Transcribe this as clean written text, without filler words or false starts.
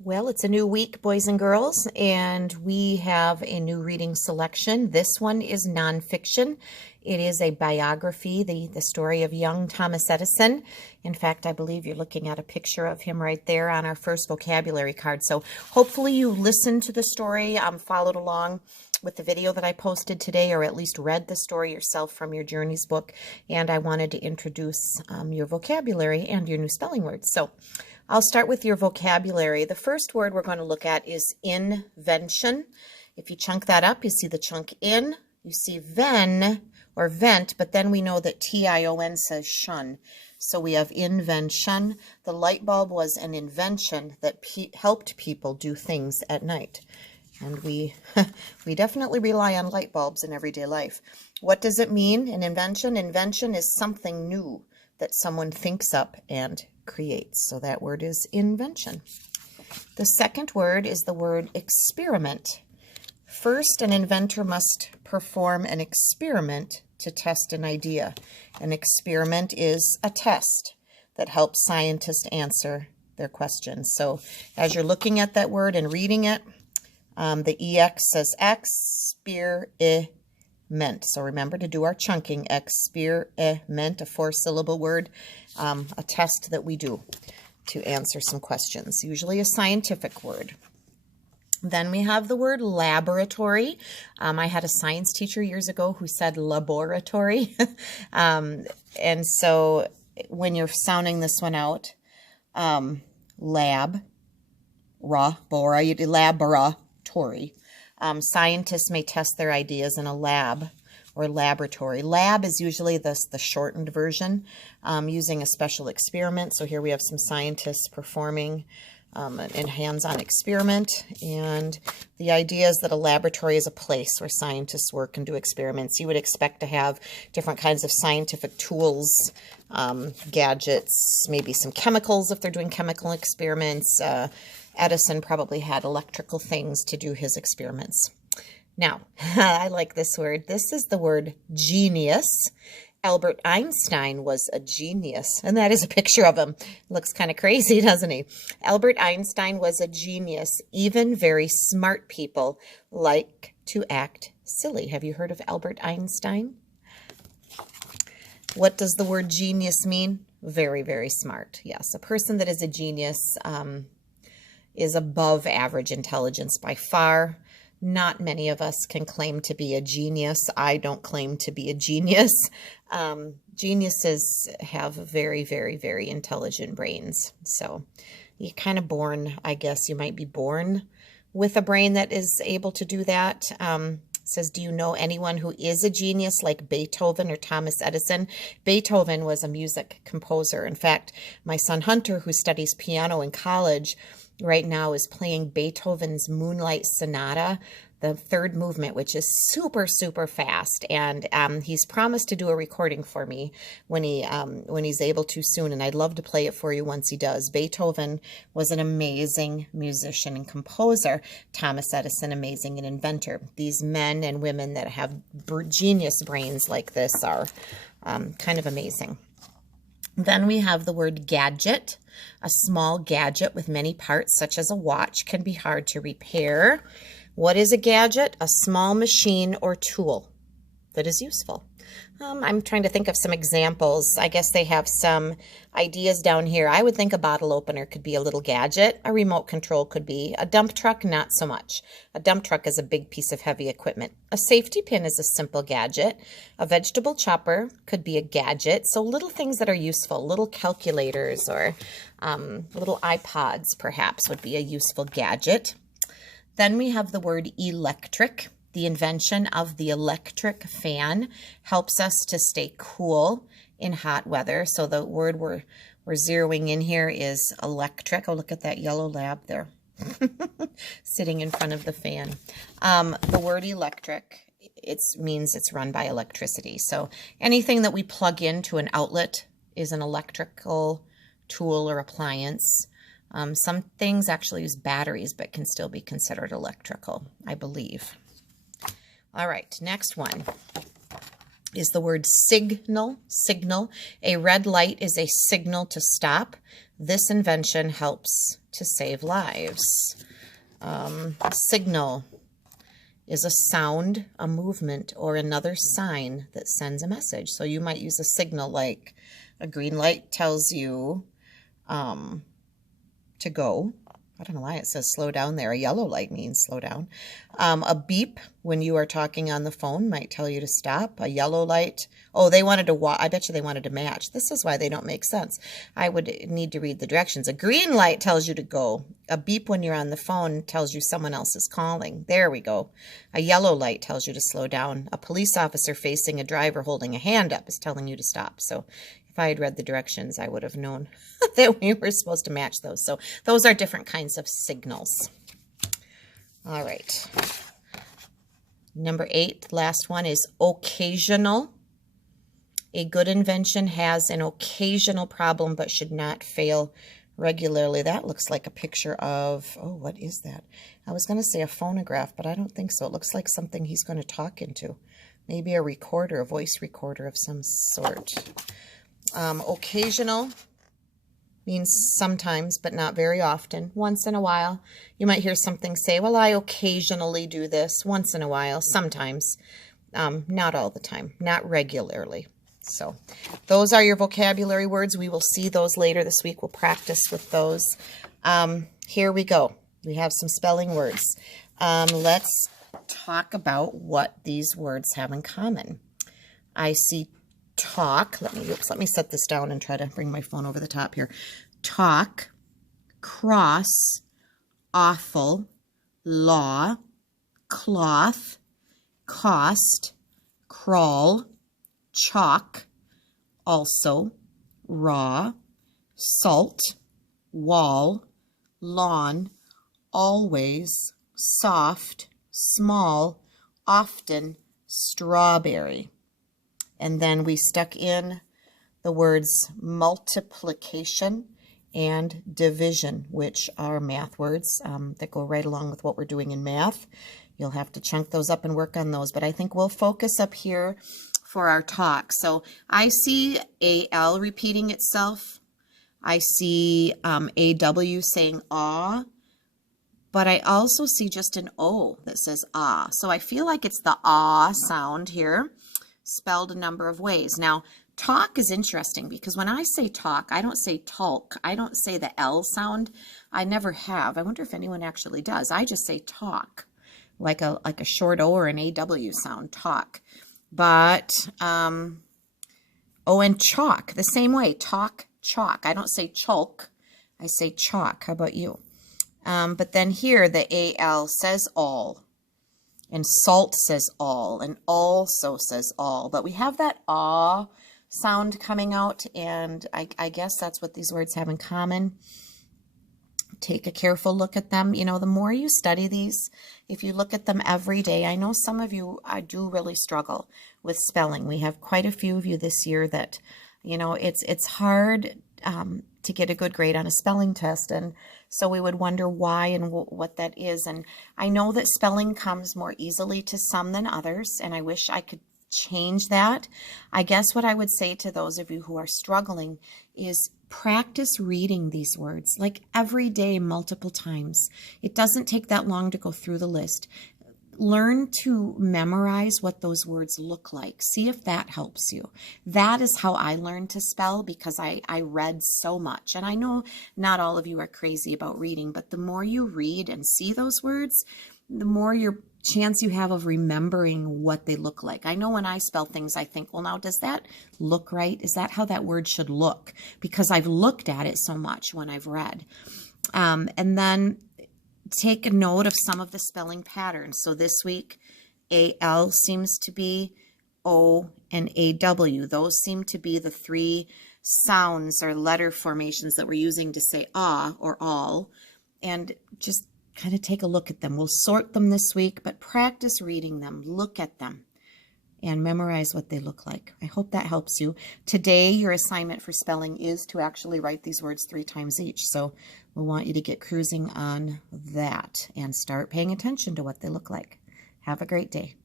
Well, it's a new week, boys and girls, and we have a new reading selection. This one is nonfiction. It is a biography, the story of young Thomas Edison. In fact, I believe you're looking at a picture of him right there on our first vocabulary card. So hopefully you listened to the story, followed along with the video that I posted today, or at least read the story yourself from your Journeys book. And I wanted to introduce your vocabulary and your new spelling words. So I'll start with your vocabulary. The first word we're going to look at is invention. If you chunk that up, you see the chunk in, you see ven or vent, but then we know that T-I-O-N says shun. So we have invention. The light bulb was an invention that helped people do things at night. And we definitely rely on light bulbs in everyday life. What does it mean, an invention? Invention is something new that someone thinks up and creates. So that word is invention. The second word is the word experiment. First, an inventor must perform an experiment to test an idea. An experiment is a test that helps scientists answer their questions. So as you're looking at that word and reading it, the EX says experiment. So remember to do our chunking. Experiment, a four-syllable word, a test that we do to answer some questions, usually a scientific word. Then we have the word laboratory. I had a science teacher years ago who said laboratory. And so when you're sounding this one out, laboratory. Scientists may test their ideas in a lab or laboratory. Lab is usually the shortened version, using a special experiment. So here we have some scientists performing a hands-on experiment. And the idea is that a laboratory is a place where scientists work and do experiments. You would expect to have different kinds of scientific tools, gadgets, maybe some chemicals if they're doing chemical experiments. Edison probably had electrical things to do his experiments. Now, I like this word. This is the word genius. Albert Einstein was a genius, and that is a picture of him. Looks kind of crazy, doesn't he? Albert Einstein was a genius. Even very smart people like to act silly. Have you heard of Albert Einstein? What does the word genius mean? Very, very smart. Yes, a person that is a genius is above average intelligence by far. Not many of us can claim to be a genius. I don't claim to be a genius. Geniuses have very, very, very intelligent brains. So you're kind of born, I guess you might be born with a brain that is able to do that. It says, do you know anyone who is a genius like Beethoven or Thomas Edison? Beethoven was a music composer. In fact, my son Hunter, who studies piano in college, right now is playing Beethoven's Moonlight Sonata, the third movement, which is super, super fast. And he's promised to do a recording for me when he's able to soon. And I'd love to play it for you once he does. Beethoven was an amazing musician and composer. Thomas Edison, amazing an inventor. These men and women that have genius brains like this are kind of amazing. Then we have the word gadget. A small gadget with many parts, such as a watch, can be hard to repair. What is a gadget? A small machine or tool that is useful. I'm trying to think of some examples. I guess they have some ideas down here. I would think a bottle opener could be a little gadget. A remote control could be. A dump truck, not so much. A dump truck is a big piece of heavy equipment. A safety pin is a simple gadget. A vegetable chopper could be a gadget. So little things that are useful, little calculators or little iPods perhaps would be a useful gadget. Then we have the word electric. The invention of the electric fan helps us to stay cool in hot weather. So the word we're zeroing in here is electric. Oh, look at that yellow lab there sitting in front of the fan. The word electric, it means it's run by electricity. So anything that we plug into an outlet is an electrical tool or appliance. Some things actually use batteries but can still be considered electrical, I believe. All right, next one is the word signal. Signal. A red light is a signal to stop. This invention helps to save lives. Signal is a sound, a movement, or another sign that sends a message. So you might use a signal like a green light tells you to go. I don't know why it says slow down there. A yellow light means slow down. A beep when you are talking on the phone might tell you to stop. A yellow light. Oh, they wanted to I bet you they wanted to match. This is why they don't make sense. I would need to read the directions. A green light tells you to go. A beep when you're on the phone tells you someone else is calling. There we go. A yellow light tells you to slow down. A police officer facing a driver holding a hand up is telling you to stop. So if I had read the directions, I would have known that we were supposed to match those. So those are different kinds of signals. All right. Number 8, last one is occasional. A good invention has an occasional problem but should not fail regularly. That looks like a picture of, oh, what is that? I was going to say a phonograph, but I don't think so. It looks like something he's going to talk into. Maybe a recorder, a voice recorder of some sort. Occasional means sometimes, but not very often. Once in a while. You might hear something say, well, I occasionally do this. Once in a while, sometimes. Not all the time, not regularly. So those are your vocabulary words. We will see those later this week. We'll practice with those. Here we go. We have some spelling words. Let's talk about what these words have in common. I see talk. Let me set this down and try to bring my phone over the top here. Talk, cross, awful, law, cloth, cost, crawl, chalk, also, raw, salt, wall, lawn, always, soft, small, often, strawberry. And then we stuck in the words multiplication and division, which are math words that go right along with what we're doing in math. You'll have to chunk those up and work on those, but I think we'll focus up here for our talk. So I see AL repeating itself. I see AW saying aw, but I also see just an O that says ah. So I feel like it's the ah sound here, spelled a number of ways. Now, talk is interesting because when I say talk, I don't say talk. I don't say the L sound. I never have. I wonder if anyone actually does. I just say talk, like a short O or an AW sound, talk. But, oh, and chalk, the same way, talk, chalk. I don't say chalk. I say chalk. How about you? But then here, the AL says all. And salt says all, and also says all. But we have that ah sound coming out, and I guess that's what these words have in common. Take a careful look at them. You know, the more you study these, if you look at them every day, I know some of you do really struggle with spelling. We have quite a few of you this year that, you know, it's hard to get a good grade on a spelling test, and so we would wonder why and what that is. And I know that spelling comes more easily to some than others, and I wish I could change that. I guess what I would say to those of you who are struggling is practice reading these words like every day, multiple times. It doesn't take that long to go through the list. Learn to memorize what those words look like. See if that helps you. That is how I learned to spell, because I read so much. And I know not all of you are crazy about reading, but the more you read and see those words, the more your chance you have of remembering what they look like. I know when I spell things, I think, well, now, does that look right? Is that how that word should look? Because I've looked at it so much when I've read. And then take a note of some of the spelling patterns. So this week, AL seems to be O and AW. Those seem to be the three sounds or letter formations that we're using to say ah or all. And just kind of take a look at them. We'll sort them this week, but practice reading them. Look at them and memorize what they look like. I hope that helps you. Today, your assignment for spelling is to actually write these words 3 times each. So we want you to get cruising on that and start paying attention to what they look like. Have a great day.